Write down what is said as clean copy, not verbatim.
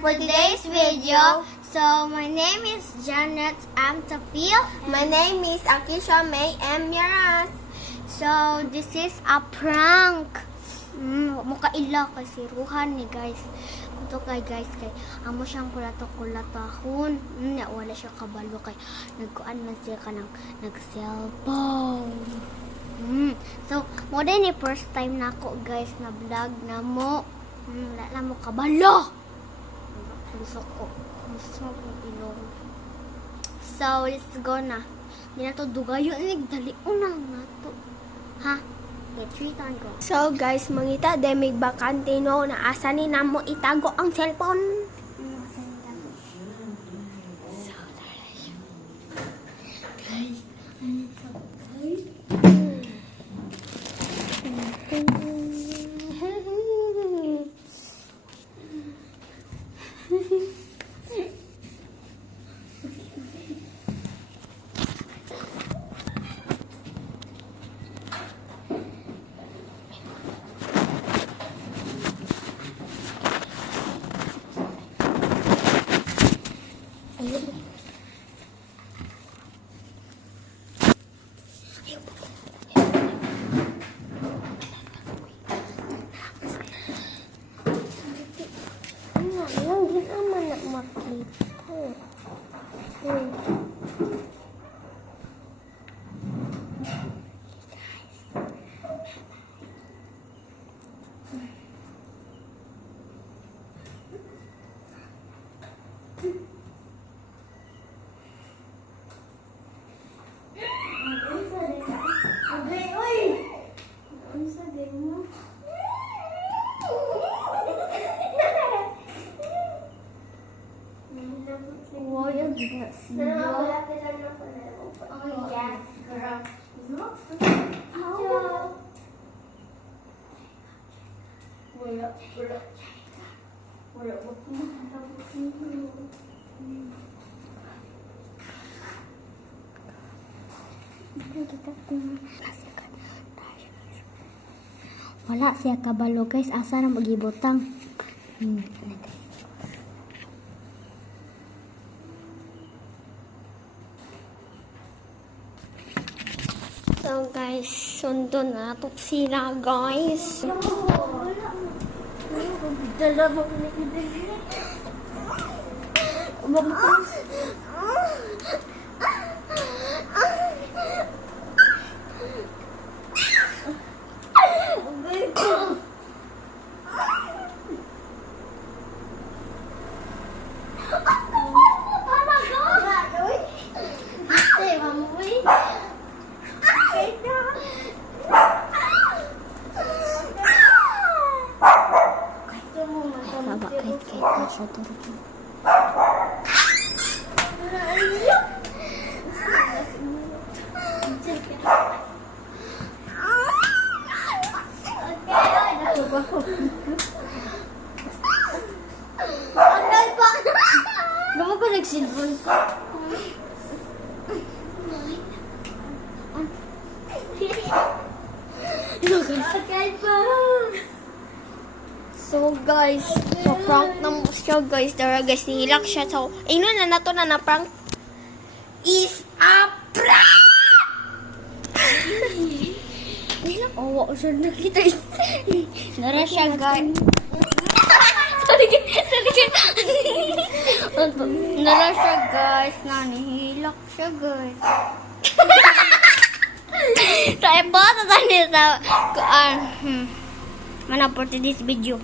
for today's video. So, my name is Janet M. Tafil. My name is Akisha May M. Miras. So, this is a prank. Mukaila kasi ruhan ni guys. Ito kay guys, kay amo siyang kulato-kulatahon. Wala siya kabalo kay nagkuan man siya ka ng nag-cellphone. So, mo din ni first time na ako guys na vlog na mo. Wala na mo kabalo. Gusto ko ilong. So, let's go na. Hindi na to dugayo. Dali unang na to. Ha? Get 3 time go. So guys, mangita demig bakante no na asa ni namo itago ang cellphone. Wala siya kabalo guys, asa na magibutang. So guys, sundo na to sila guys. Lama ko nagsilbon ko. So guys, pa-prank na mo siya guys. Dara guys, nihilak siya. So, ino na nato na prank is a prank! Oo, siya nakita. Nara siya guys. Nara siya guys. Nanihilak siya guys. So, ipo, tatanin sa mana for today's video.